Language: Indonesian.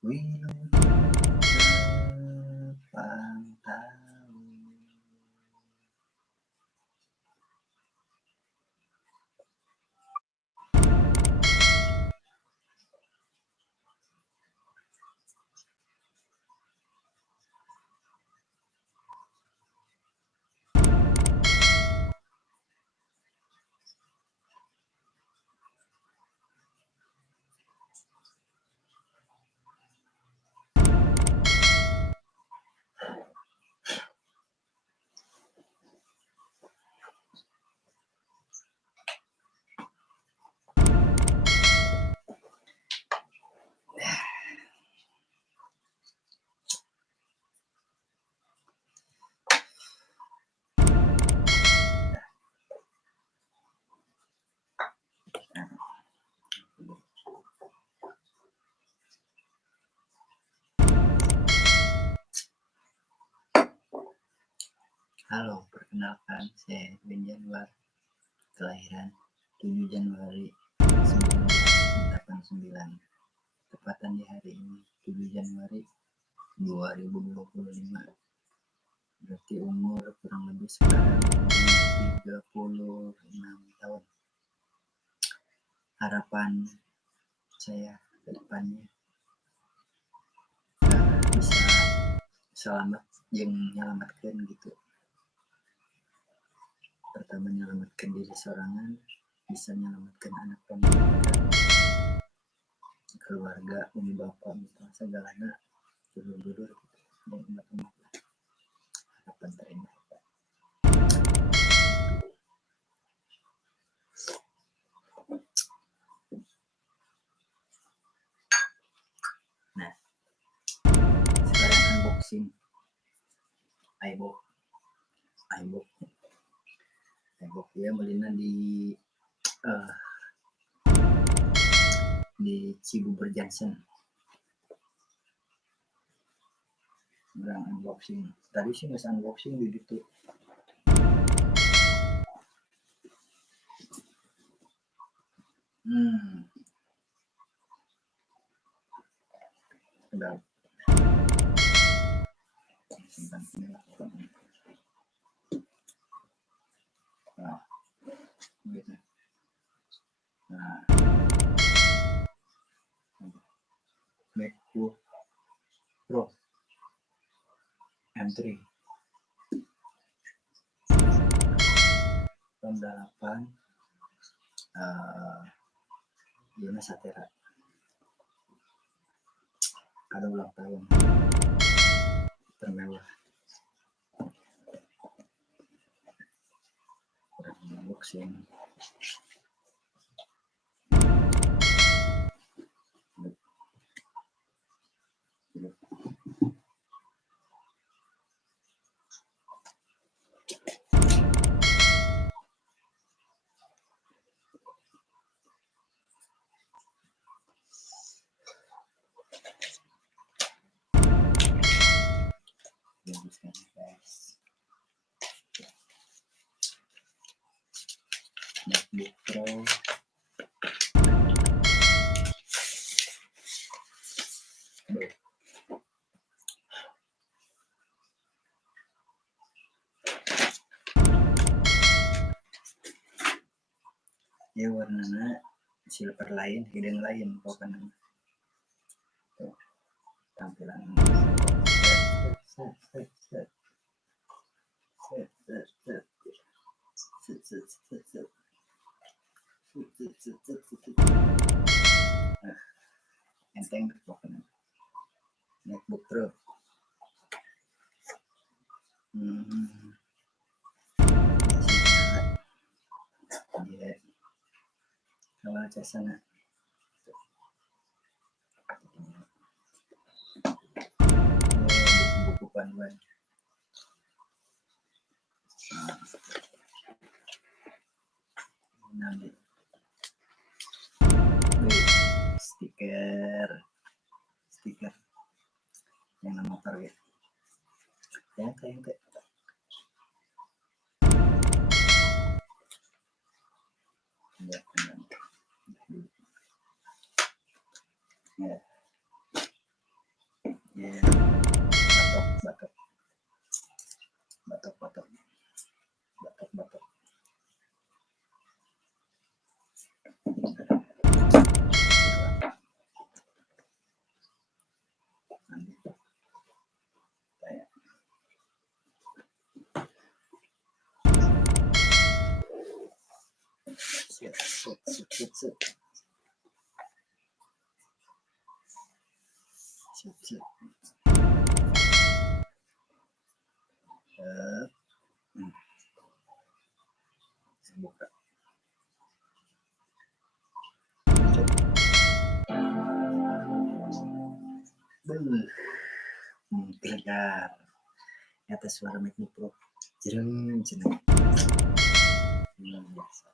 Wilujeng Pantau. Halo, perkenalkan saya Edwin Januar, kelahiran 7 Januari 1989. Tepatan di hari ini 7 Januari 2025. Berarti umur kurang lebih sekarang 36 tahun. Harapan saya ke depannya bisa selamat yang menyelamatkan gitu. Pertama menyelamatkan diri sorangan, bisa menyelamatkan anak pendidikan, keluarga, umi bapak, gitu, segalanya dulur-dulur gitu. Dan umat-umat lah. Harapan terindah. Nah, sekarang unboxing iBook ya, melina di Cibubur Junction. Orang unboxing tadi sih nggak unboxing di situ. Udah simpan sini lah. Nah, gitu. Nah, MacBook Pro M3 RAM 8 Yuna Satera. Kado ulang tahun termewah. Unboxing. MacBook Pro ya, warnanya silver lain, hidden lain pokoknya. Tuh, tampilan enteng pokoknya. MacBook Pro. Iya. Kalau casana buku-buku panduan. Nanti stiker yang motor ya. Yang kayak ya. Set, set, set, set. Set, set. Saya buka. Terdengar. Nyata suara MacBook Pro. Jereng, jereng. Biasa.